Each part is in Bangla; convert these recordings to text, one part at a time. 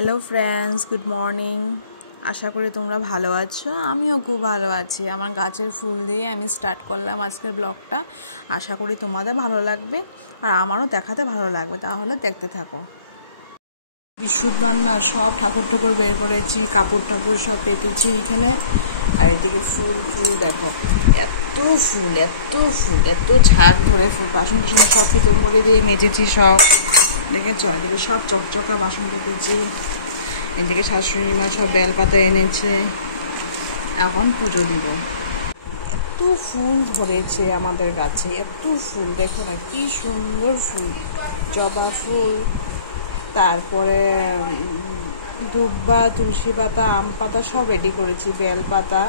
Hello friends, good morning. আশা করি তোমরা ভালো আছো। আমিও খুব ভালো আছি। আমার গাছের ফুল দিয়ে আমি স্টার্ট করলাম আজকের ব্লগটা। আশা করি তোমাদের ভালো লাগবে আর আমারও দেখাতে ভালো লাগবে, তাহলে দেখতে থাকো। বিশুদ্ধবান্না সব ঠাকুর বের করেছি, কাপড় সব পেতেছি এখানে। আর এদিকে ফুল দেখো, এত ঝাড় ধরে ফুল, বাসন সব থেকে করে দিয়ে মেজেছি সব, দেখেছো? এদিকে সব চকচকা বাসন পেতেছি। এদিকে শাশুড়ি মা সব বেলপাতা এনেছে, এখন পুজো দিব। এত ফুল ধরেছে আমাদের গাছে, এত ফুল দেখো না, কি সুন্দর ফুল। জবা ফুল, তারপরে দুব্বা, তুলসী পাতা, আম পাতা সব রেডি করেছি, বেলপাতা।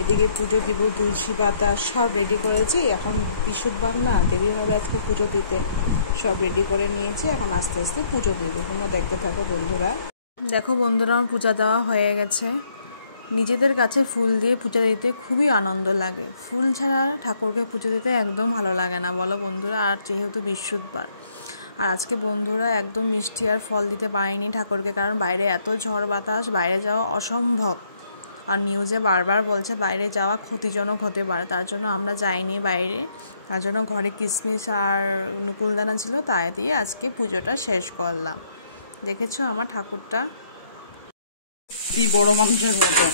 এদিকে পুজো দিব, তুলসী পাতা সব রেডি করেছি। এখন বিশুদ্ধবার না, দেরি হবে আজকে পুজো দিতে, সব রেডি করে নিয়েছি। এখন আস্তে আস্তে পুজো দিব, তোমরা দেখতে থাকো বন্ধুরা। দেখো বন্ধুরা, আমার পূজা দেওয়া হয়ে গেছে। নিজেদের কাছে ফুল দিয়ে পূজা দিতে খুবই আনন্দ লাগে। ফুল ছাড়া ঠাকুরকে পুজো দিতে একদম ভালো লাগে না, বলো বন্ধুরা? আর যেহেতু বৃহস্পতিবার, আর আজকে বন্ধুরা একদম মিষ্টি আর ফল দিতে পারিনি ঠাকুরকে, কারণ বাইরে এত ঝড় বাতাস, বাইরে যাওয়া অসম্ভব। আর নিউজে বারবার বলছে বাইরে যাওয়া ক্ষতিজনক হতে পারে, তার জন্য আমরা যাইনি বাইরে। তার জন্য ঘরে কিশমিশ আর নকুলদানা ছিল, তাই দিয়ে আজকে পুজোটা শেষ করলাম। দেখেছো আমার ঠাকুরটা কি বড় মানুষের মতো।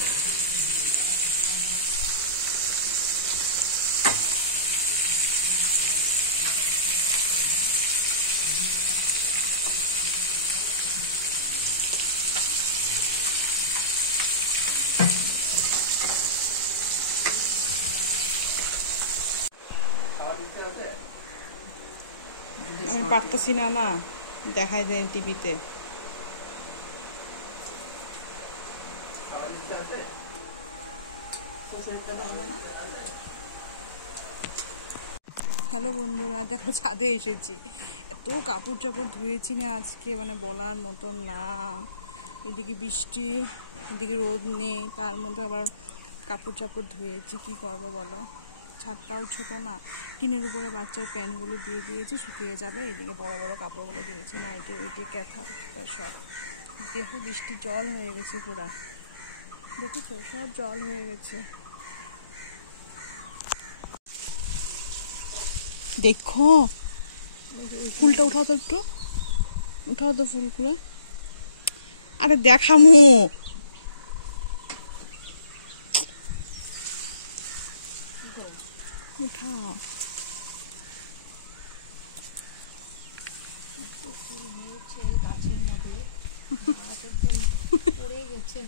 আমি পারতেছি না, না দেখাই দেয় টিভিতে। হ্যালো বন্ধুরা, দেখো ছাদে এসেছি। এত কাপড় চাপড় ধুয়েছি না আজকে, মানে বলার মতন না। এদিকে বৃষ্টি, এদিকে রোদ নেই, তার মধ্যে আবার কাপড় চাপড় ধুয়েছি। কি করবো বলো, ছাদটাও ছোট না। টিনের উপরে বাচ্চার প্যান্টগুলো দিয়ে দিয়েছি, শুকিয়ে যাবে। এদিকে বড় বড় কাপড়গুলো দিয়েছি, নাইটি ওইটি ক্যাথা সব। দেখো বৃষ্টি জল হয়ে গেছে পুরা, দেখেছো? সব জল হয়ে গেছে। দেখো ফুলটা উঠাও তো, একটু উঠাও তো ফুলগুলো। আরে দেখামু, উঠাও। গাছের মধ্যে পড়ে গেছে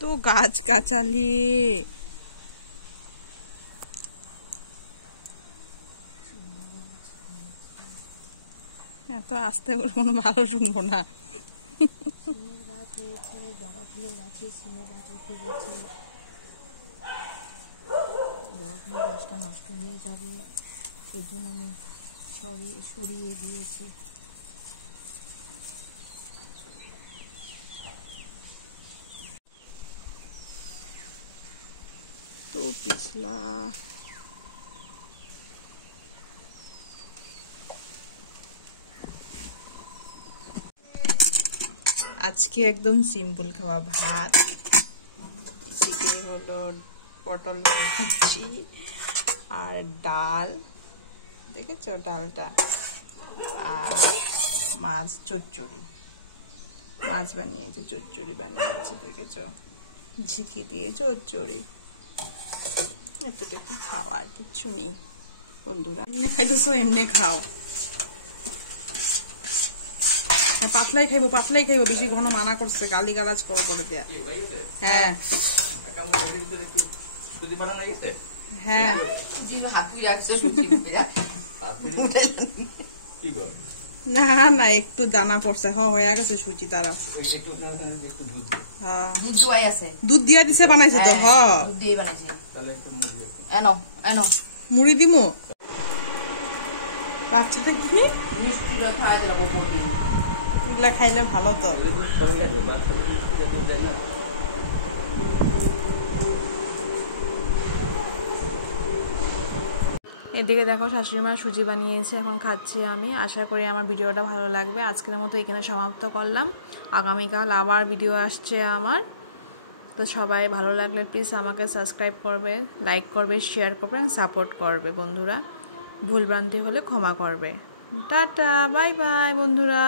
তো গাছ গাছালি। এত আস্তে করে কোনো ভালো শুনবো না। নষ্ট হয়ে যাবে, এই জন্য আমি সরিয়ে দিয়েছি। তো পিছলা আজকে একদম সিম্পল খাওয়া, ভাত, এদিকে হলো পটল ভাজি আর ডাল, দেখেছো ডালটা, আর মাছ চচ্চড়ি, মাছ বানিয়েছে, চচ্চড়ি বানিয়েছে, দেখেছো? ঝিকে দিয়ে চচ্চড়ি। এতটুকু খাওয়া, আর কিচ্ছু নেই বন্ধুরা। খাইতেছো এমনি খাও, পাতলাই খাইবো, বেশি ঘন মানা করছে, গালি গালাজ করে দেয়া। হ্যাঁ হ্যাঁ, না না একটু দানা পড়ছে, হয়ে গেছে সুচি। তারা দুধ দিয়া দিছে, বানাইছে তো। মুড়ি দিমু বাচ্চাটা, কি খাইলে ভালো তো। এদিকে দেখো শাশুড়ি মা সুজি বানিয়েছে, এখন খাচ্ছি আমি। আশা করি আমার ভিডিওটা ভালো লাগবে। আজকের মতো এখানে সমাপ্ত করলাম। আগামীকাল আবার ভিডিও আসছে আমার। তো সবাই ভালো লাগলে প্লিজ আমাকে সাবস্ক্রাইব করবে, লাইক করবে, শেয়ার করবে, সাপোর্ট করবে বন্ধুরা। ভুলভ্রান্তি হলে ক্ষমা করবে। টাটা, বাই বাই বন্ধুরা।